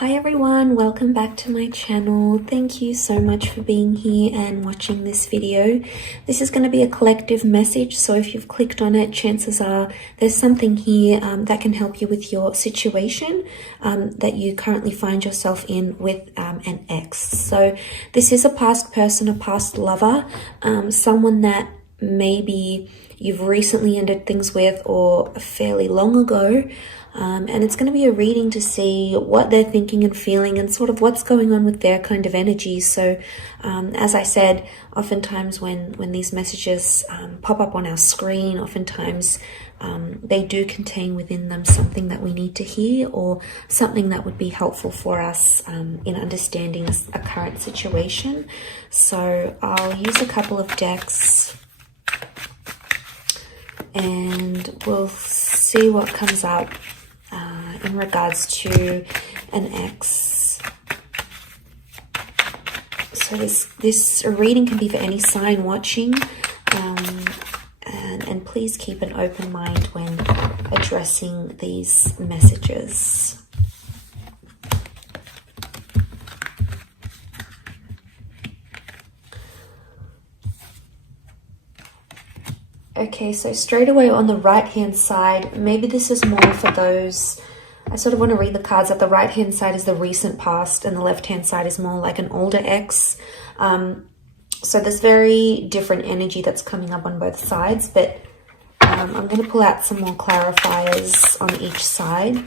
Hi everyone, welcome back to my channel. Thank you so much for being here and watching this video. This is going to be a collective message, so if you've clicked on it, chances are there's something here that can help you with your situation that you currently find yourself in with an ex. So this is a past person, a past lover, someone that maybe you've recently ended things with or fairly long ago. And it's going to be a reading to see what they're thinking and feeling and sort of what's going on with their kind of energy. So as I said, oftentimes when these messages pop up on our screen, oftentimes they do contain within them something that we need to hear or something that would be helpful for us in understanding a current situation. So I'll use a couple of decks and we'll see what comes up in regards to an ex. So this reading can be for any sign watching, and please keep an open mind when addressing these messages. Okay, so straight away on the right hand side, maybe this is more for those, I sort of want to read the cards that the right hand side is the recent past and the left hand side is more like an older ex. So there's very different energy that's coming up on both sides, but I'm going to pull out some more clarifiers on each side.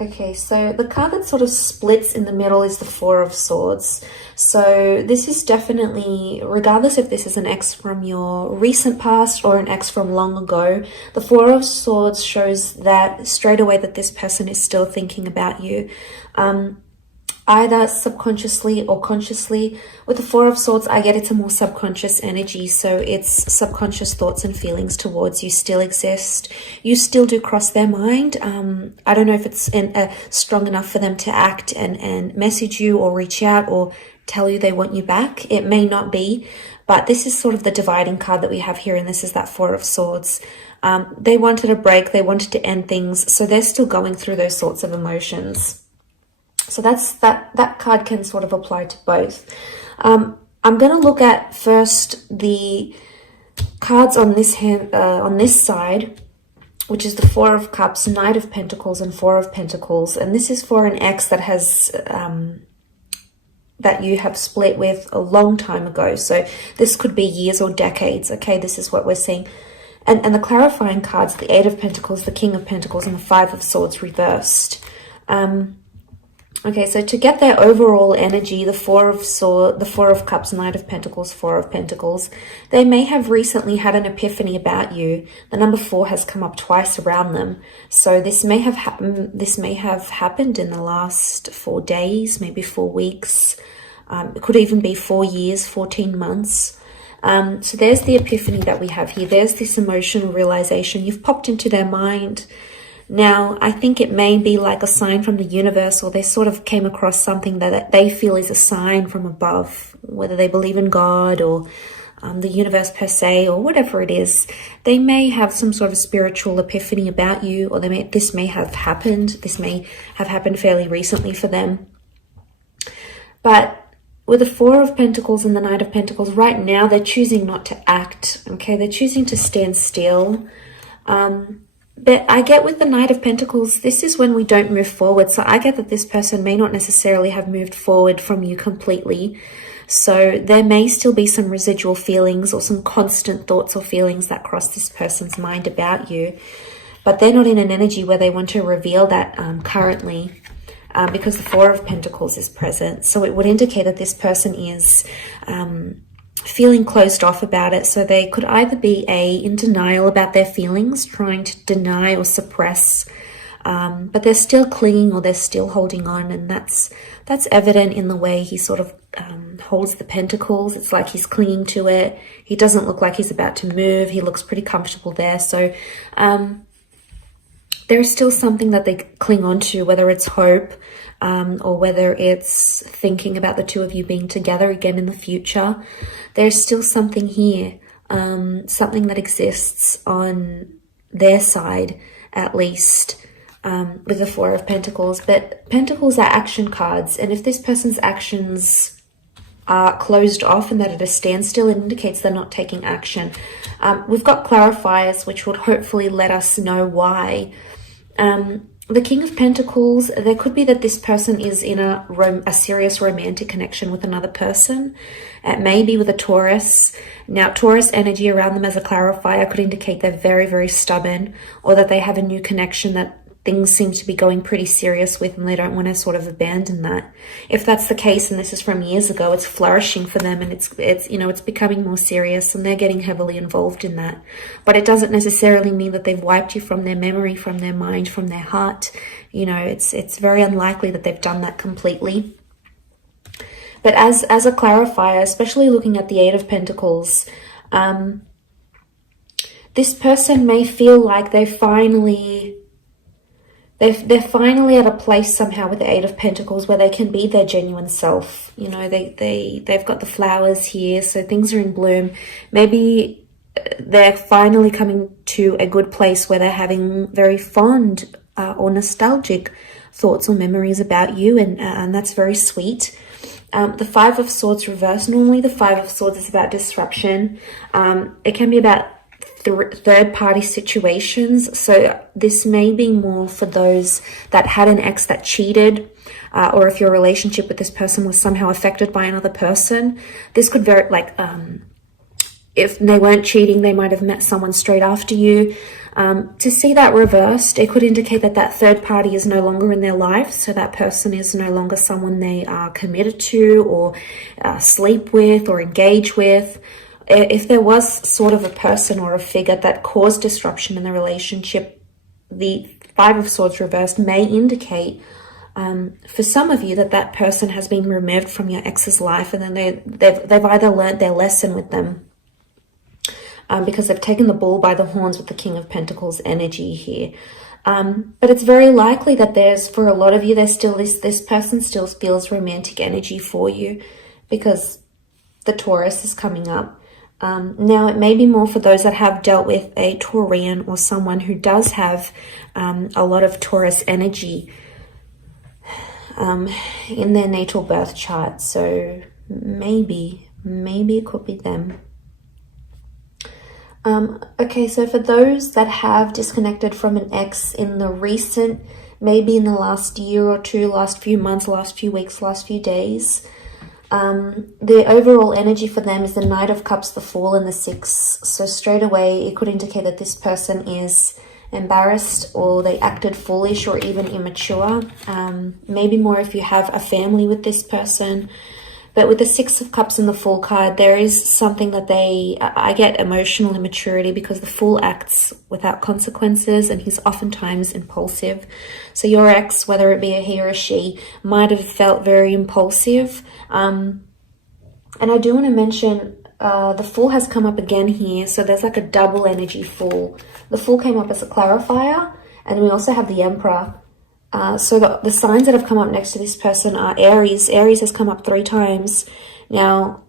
Okay, so the card that sort of splits in the middle is the Four of Swords. So this is definitely, regardless if this is an ex from your recent past or an ex from long ago, the Four of Swords shows that straight away that this person is still thinking about you. Either subconsciously or consciously. With the Four of Swords, I get it's a more subconscious energy, so it's subconscious thoughts and feelings towards you still exist. You still do cross their mind. I don't know if it's strong enough for them to act and message you or reach out or tell you they want you back. It may not be, but this is sort of the dividing card that we have here, and this is that Four of Swords. They wanted a break, they wanted to end things, so they're still going through those sorts of emotions. So that card can sort of apply to both. I'm going to look at first the cards on this hand, on this side, which is the Four of Cups, Knight of Pentacles, and Four of Pentacles. And this is for an ex that has that you have split with a long time ago. So this could be years or decades. Okay, this is what we're seeing. And the clarifying cards, the Eight of Pentacles, the King of Pentacles, and the Five of Swords reversed. Okay, so to get their overall energy, the Four of Cups, Knight of Pentacles, Four of Pentacles, they may have recently had an epiphany about you. The number 4 has come up twice around them. So this may have happened in the last 4 days, maybe 4 weeks. It could even be 4 years, 14 months. So there's the epiphany that we have here. There's this emotional realization. You've popped into their mind. Now, I think it may be like a sign from the universe, or they sort of came across something that they feel is a sign from above, whether they believe in God or the universe per se, or whatever it is. They may have some sort of spiritual epiphany about you, or this may have happened. This may have happened fairly recently for them. But with the Four of Pentacles and the Knight of Pentacles, right now they're choosing not to act, okay? They're choosing to stand still. But I get with the Knight of Pentacles, this is when we don't move forward. So I get that this person may not necessarily have moved forward from you completely. So there may still be some residual feelings or some constant thoughts or feelings that cross this person's mind about you. But they're not in an energy where they want to reveal that currently because the Four of Pentacles is present. So it would indicate that this person is feeling closed off about it. So they could either be in denial about their feelings, trying to deny or suppress, but they're still clinging or they're still holding on, and that's evident in the way he sort of holds the pentacles. It's like he's clinging to it. He doesn't look like he's about to move. He looks pretty comfortable there. So there's still something that they cling on to, whether it's hope or whether it's thinking about the two of you being together again in the future. There's still something here, something that exists on their side, at least, with the Four of Pentacles. But Pentacles are action cards, and if this person's actions are closed off and that at a standstill, it indicates they're not taking action. We've got clarifiers which would hopefully let us know why. The King of Pentacles, there could be that this person is in a serious romantic connection with another person. It may be with a Taurus. Now, Taurus energy around them as a clarifier could indicate they're very, very stubborn, or that they have a new connection that things seem to be going pretty serious with, and they don't want to sort of abandon that. If that's the case, and this is from years ago, it's flourishing for them, and it's you know, it's becoming more serious, and they're getting heavily involved in that. But it doesn't necessarily mean that they've wiped you from their memory, from their mind, from their heart. You know, it's very unlikely that they've done that completely. But as a clarifier, especially looking at the Eight of Pentacles, this person may feel like they're finally at a place somehow with the Eight of Pentacles where they can be their genuine self. You know, they've got the flowers here, so things are in bloom. Maybe they're finally coming to a good place where they're having very fond or nostalgic thoughts or memories about you, and that's very sweet. The Five of Swords reversed. Normally the Five of Swords is about disruption. It can be about third-party situations. So this may be more for those that had an ex that cheated, or if your relationship with this person was somehow affected by another person. This could very, like, if they weren't cheating, they might have met someone straight after you. To see that reversed, it could indicate that that third party is no longer in their life. So that person is no longer someone they are committed to, or sleep with, or engage with. If there was sort of a person or a figure that caused disruption in the relationship, the Five of Swords reversed may indicate for some of you that person has been removed from your ex's life, and then they've either learned their lesson with them, because they've taken the bull by the horns with the King of Pentacles energy here. But it's very likely that for a lot of you, there's still this person still feels romantic energy for you, because the Taurus is coming up. Now, it may be more for those that have dealt with a Taurian or someone who does have a lot of Taurus energy in their natal birth chart. So maybe it could be them. Okay, so for those that have disconnected from an ex in the recent, maybe in the last year or two, last few months, last few weeks, last few days, the overall energy for them is the Knight of Cups, the Fool, and the Six. So straight away, it could indicate that this person is embarrassed, or they acted foolish, or even immature. Maybe more if you have a family with this person. But with the Six of Cups and the Fool card, there is something that I get emotional immaturity, because the Fool acts without consequences, and he's oftentimes impulsive. So your ex, whether it be a he or a she, might have felt very impulsive. And I do want to mention, the Fool has come up again here. So there's like a double energy Fool. The Fool came up as a clarifier, and we also have the Emperor. So the signs that have come up next to this person are Aries. Aries has come up 3 times. Now,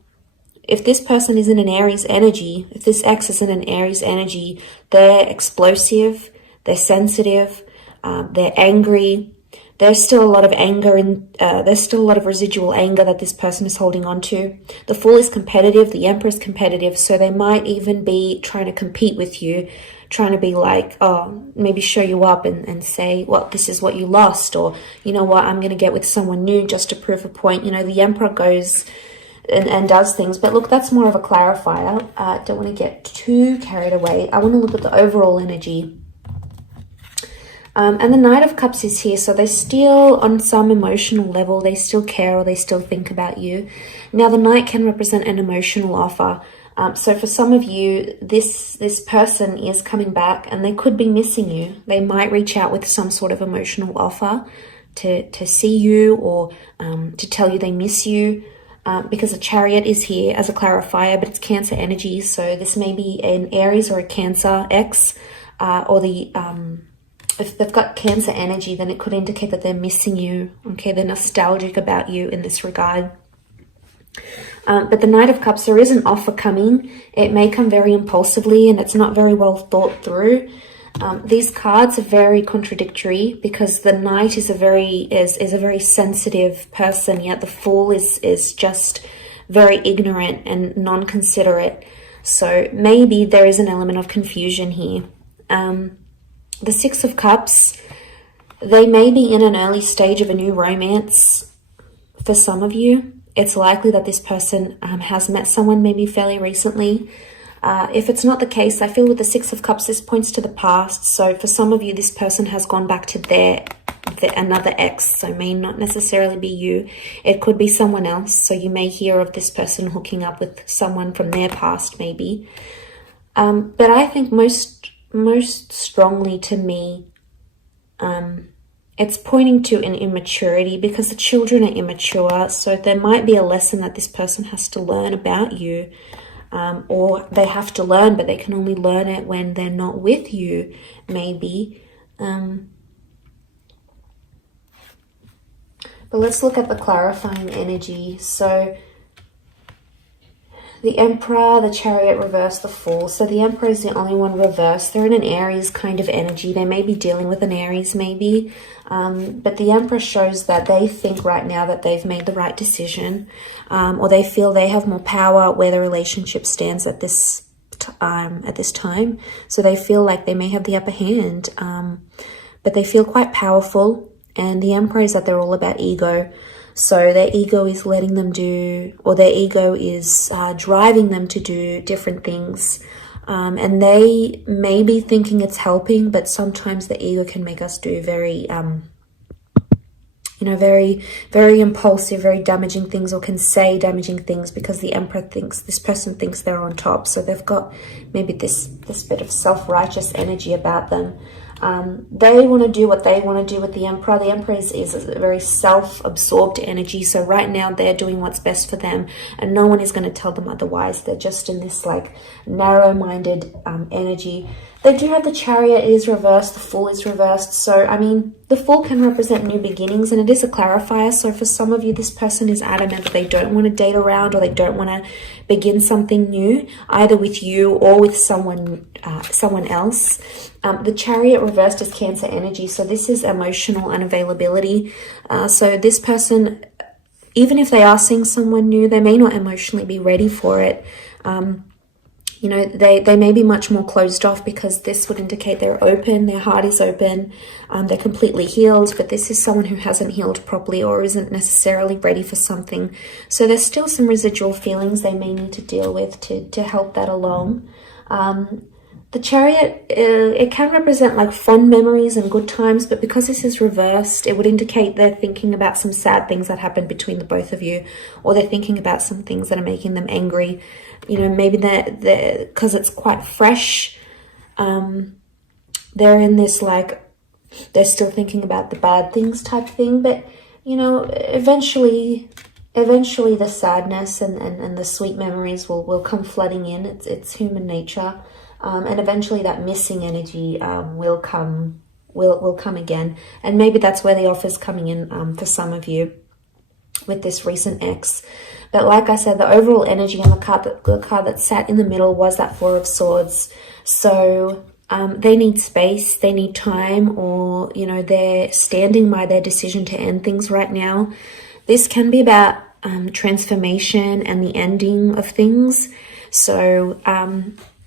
if this person is in an Aries energy, if this ex is in an Aries energy, they're explosive, they're sensitive, they're angry. There's still a lot of anger, and there's still a lot of residual anger that this person is holding on to. The Fool is competitive, the Emperor is competitive, so they might even be trying to compete with you, trying to be like, oh, maybe show you up and say, well, this is what you lost, or, you know what, I'm going to get with someone new just to prove a point. You know, the Emperor goes and does things. But look, that's more of a clarifier. Don't want to get too carried away. I want to look at the overall energy. And the Knight of Cups is here, so they still, on some emotional level, they still care, or they still think about you. Now, the Knight can represent an emotional offer. So for some of you, this person is coming back, and they could be missing you. They might reach out with some sort of emotional offer to see you, or to tell you they miss you, because the Chariot is here as a clarifier, but it's Cancer energy. So this may be an Aries or a Cancer ex, or the if they've got Cancer energy, then it could indicate that they're missing you. Okay, they're nostalgic about you in this regard. But the Knight of Cups, there is an offer coming. It may come very impulsively and it's not very well thought through. These cards are very contradictory because the Knight is a very sensitive person, yet the Fool is just very ignorant and non-considerate. So maybe there is an element of confusion here. The Six of Cups, they may be in an early stage of a new romance for some of you. It's likely that this person has met someone maybe fairly recently. If it's not the case, I feel with the Six of Cups, this points to the past. So for some of you, this person has gone back to another ex. So it may not necessarily be you. It could be someone else. So you may hear of this person hooking up with someone from their past maybe. But I think most strongly to me, it's pointing to an immaturity because the children are immature. So there might be a lesson that this person has to learn about you, or they have to learn, but they can only learn it when they're not with you, maybe. But let's look at the clarifying energy. So the Emperor, the Chariot reverse, the Fool. So the Emperor is the only one reversed. They're in an Aries kind of energy. They may be dealing with an Aries maybe. But the Emperor shows that they think right now that they've made the right decision. Or they feel they have more power where the relationship stands at this time. So they feel like they may have the upper hand. But they feel quite powerful. And the Emperor is that they're all about ego. So their ego is letting them do, or their ego is driving them to do different things. And they may be thinking it's helping, but sometimes the ego can make us do very, very, very impulsive, very damaging things, or can say damaging things because the Emperor thinks, this person thinks they're on top. So they've got maybe this bit of self-righteous energy about them. They want to do what they want to do with the Emperor. The Emperor is a very self-absorbed energy. So right now they're doing what's best for them and no one is going to tell them otherwise. They're just in this like narrow-minded energy. They do have the Chariot is reversed. The Fool is reversed. So, I mean, the Fool can represent new beginnings and it is a clarifier. So for some of you, this person is adamant that they don't want to date around or they don't want to begin something new, either with you or with someone else. The Chariot reversed is Cancer energy. So this is emotional unavailability. So this person, even if they are seeing someone new, they may not emotionally be ready for it. They may be much more closed off because this would indicate they're open, their heart is open, they're completely healed, but this is someone who hasn't healed properly or isn't necessarily ready for something. So there's still some residual feelings they may need to deal with to help that along. The Chariot, it can represent like fond memories and good times, but because this is reversed, it would indicate they're thinking about some sad things that happened between the both of you, or they're thinking about some things that are making them angry. Maybe they're because it's quite fresh. They're in this like, they're still thinking about the bad things type thing, but eventually the sadness and the sweet memories will come flooding in. It's human nature. And eventually that missing energy will come again. And maybe that's where the offer's coming in for some of you with this recent ex. But like I said, the overall energy on the card that sat in the middle was that Four of Swords. So they need space, they need time, or, they're standing by their decision to end things right now. This can be about transformation and the ending of things. So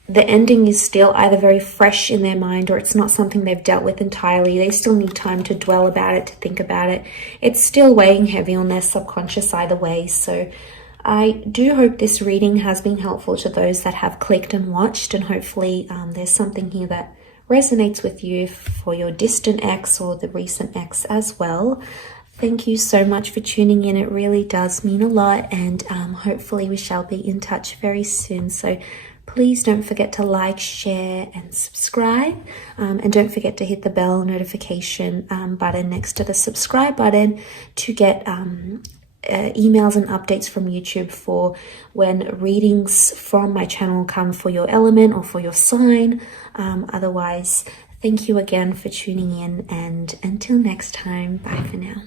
the ending is still either very fresh in their mind or it's not something they've dealt with entirely. They still need time to dwell about it, to think about it. It's still weighing heavy on their subconscious either way. So I do hope this reading has been helpful to those that have clicked and watched, and hopefully there's something here that resonates with you for your distant ex or the recent ex as well. Thank you so much for tuning in. It really does mean a lot, and hopefully we shall be in touch very soon. So please don't forget to like, share, and subscribe. And don't forget to hit the bell notification button next to the subscribe button to get emails and updates from YouTube for when readings from my channel come for your element or for your sign. Otherwise, Thank you again for tuning in, and until next time, bye for now.